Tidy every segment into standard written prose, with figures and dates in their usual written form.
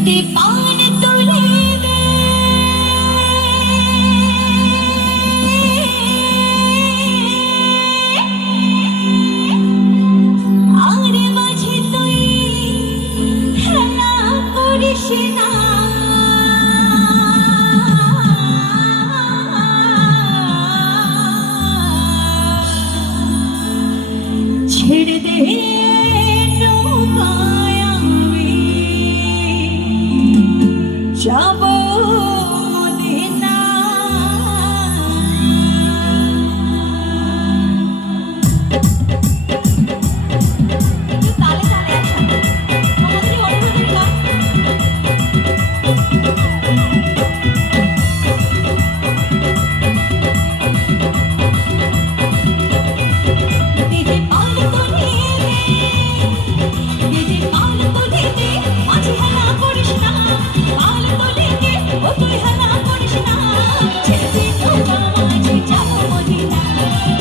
দিদি পান তুলে দে আরে মাঝে তুই খেলা করিস না ছেড়ে দে নৌকায় আমি যাব মদিনা তালে তালে একসাথে আমাদের অনুভূতির গান দিদি পাল তুলে দে দিদি পাল তুলে দে মাঝে হেলা করিস না পাল তুলে দে ও তুই হেলা করিস না ছেড়ে দে নৌকা মাঝে যাব মদিনা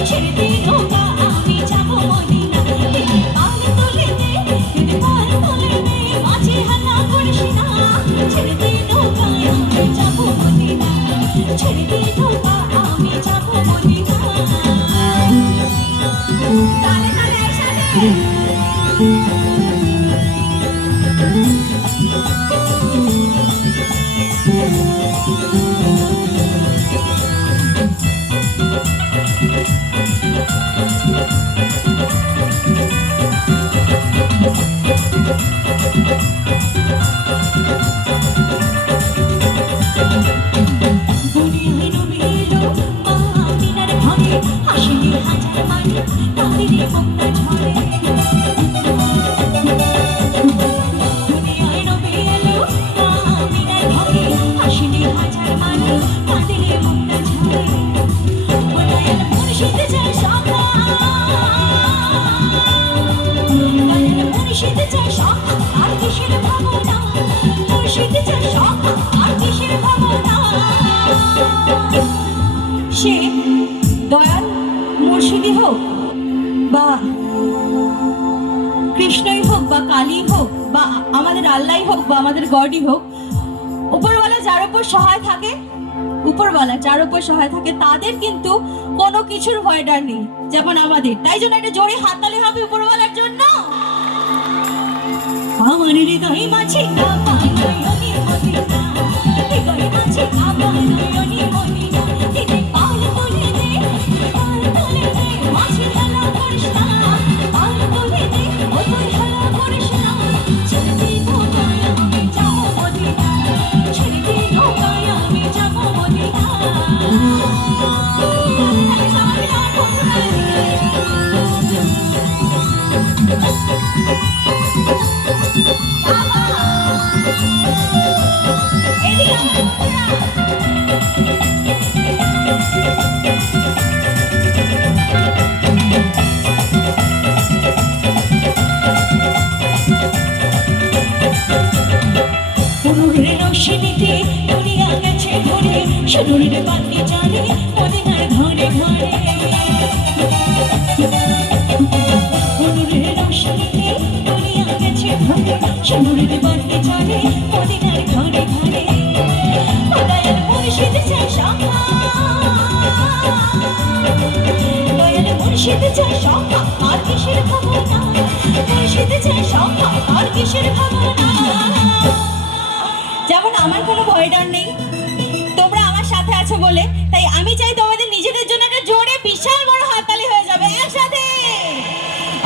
ছেড়ে দে নৌকা আমি যাব মদিনা দিদি পাল তুলে দে দিদি পাল তুলে দে মাঝে হেলা করিস না ছেড়ে দে নৌকা আমি যাব মদিনা ছেড়ে দে নৌকা আমি যাব মদিনা তালে তালে একসাথে দুনিয়ায় নবী এলো মা আমিনার ঘরে হাসিনি হাজার মানি কাঁদিনি মুক্তা ঝরে দুনিয়ায় নবী এলো মা আমিনার ঘরে হাসিনি হাজার মানি কাঁদিনি মুক্তা ঝরে ও দয়াল মুর্শিদ চাই সখা দয়াল মুর্শিদ চাই সখা আর কিসের ভাবনা মুর্শিদ চাই সখা আর কিসের ভাবনা সে দয়াল মুর্শিদই হোক বা কৃষ্ণই হোক বা কালী হোক বা আমাদের আল্লাহই হোক বা আমাদের গডই হোক উপরওয়ালা যার উপর সহায় থাকে উপরওয়ালা যার উপর সহায় থাকে তাদের কিন্তু কোনো কিছুর ভয় ডর নেই যেমন আমাদের তাই জন্য একটা জোরে হাততালি হবে উপরওয়ালার জন্য আমার হৃদয় মাঝে কাঁপা নয়নের মদিনা হৃদয় মাঝে কাঁপা নয়নের মদিনা দিদি পাল তুলে দে পাল তুলে দে মাঝে হেলা করিস না পাল তুলে দে ও তুই হেলা করিস না ছেড়ে দে নৌকায় আমি যাব মদিনা ছেড়ে দে নৌকায় আমি যাব মদিনা সবাই আর বন্ধুরা এদিকে আমার পুরুষের রশ্মিতে দুনিয়া গেছে ঘুরে সুদূরের বাতি জানে মদিনার ঘরে ঘরে পুরুষের রশ্মিতে দুনিয়া গেছে ঘুরে সুদূরের বাতি জানে মদিনার ঘরে ঘরে দয়াল মুর্শিদ চাই সখা দয়াল মুর্শিদ চাই সখা আর কিসের ভাবনা মুর্শিদ চাই সখা আর কিসের ভাবনা যেমন আমার কোনো ভয় ডর নেই তোমরা আমার সাথে আছো বলে তাই আমি চাই তোমাদের নিজেদের জন্য একটা জোরে বিশাল বড় হাততালি হয়ে যাবে একসাথে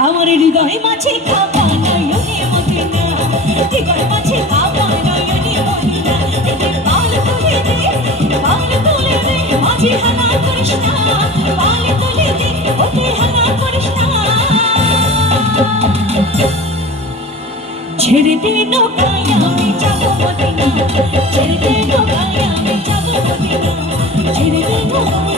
আমার হৃদয় মাঝে কাঁপা নয়নের মদিনা হৃদয় মাঝে কাঁপা নয়নের মদিনা দিদি পাল তুলে দে মাঝে হানা করিস না পাল তুলে দে ও তুই হানা করিস না ছেড়ে দে নৌকায় আমি যাব মদিনা ছেড়ে দে নৌকায় আমি যাব মদিনা ছেড়ে দে নৌকায়